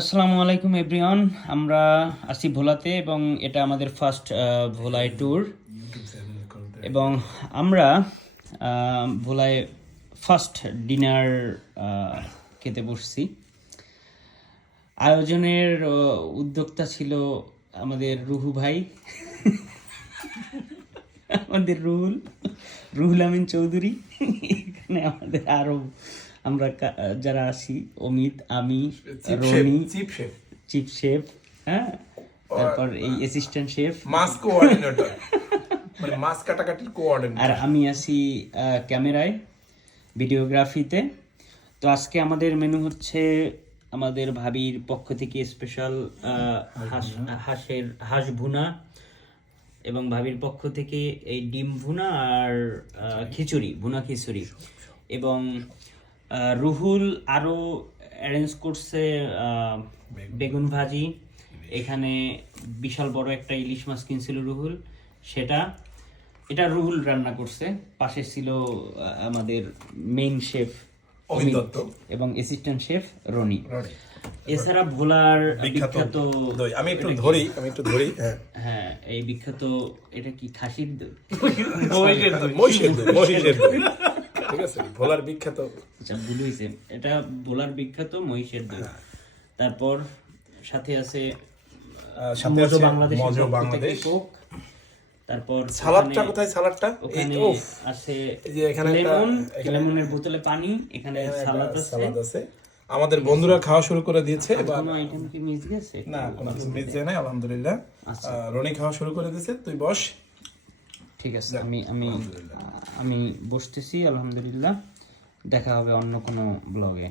আসসালামু আলাইকুম এভরিওয়ান। আমরা আছি ভোলাতে এবং এটা আমাদের ফার্স্ট ভোলায় ট্যুর এবং আমরা ভোলায় ফার্স্ট ডিনার খেতে বসছি। আয়োজনের উদ্যোক্তা ছিল আমাদের রুহু ভাই আমাদের রুহুল আমিন চৌধুরী। এখানে আমাদের আরো আমরা যারা আছি, অমিত, আমি, রনি, চিফ শেফ, হ্যাঁ, তারপর এই অ্যাসিস্ট্যান্ট শেফ, মাস কোঅর্ডিনেটর মানে মাস কাটাকাটির কোঅর্ডিনেটর, আর আমি আছি ক্যামেরায়, ভিডিওগ্রাফিতে। তো আজকে আমাদের মেনু হচ্ছে আমাদের ভাবির পক্ষ থেকে স্পেশাল হাঁস ভুনা, এবং ভাবির পক্ষ থেকে এই ডিম ভুনা আর ভুনা খিচুড়ি, এবং রুহুল আরো অ্যারেঞ্জ করছে বেগুন ভাজি। এখানে বিশাল বড় একটা ইলিশ মাছ কিনছিল রুহুল, এটা রুহুল রান্না করছে। পাশে ছিল আমাদের মেইন শেফ অমিত এবং অ্যাসিস্ট্যান্ট শেফ রনি। এছাড়া ভোলার বিখ্যাত দই, আমি একটু ধরি হ্যাঁ, এই বিখ্যাত, এটা কি খাসির দই? মহিষের দই ঠিক আছে, ভোলার বিখ্যাত। আচ্ছা, ভুল হয়েছে, এটা ভোলার বিখ্যাত মহিষের দই। তারপর সাথে আছে বাংলাদেশ। তারপর সালাডটা কোথায়? সালাডটা ওখানে আছে, এখানে লেমনের বোতলে পানি, এখানে সালাদ আছে। আমাদের বন্ধুরা খাওয়া শুরু করে দিয়েছে। কোনো আইটেম কি মিস গেছে? না, কোনো কিছু মিস যায় না, আলহামদুলিল্লাহ। রনি খাওয়া শুরু করে দিয়েছে, তুই বস। ঠিক আছে, আমি বসতেছি। আলহামদুলিল্লাহ, দেখা হবে অন্য কোনো ব্লগে।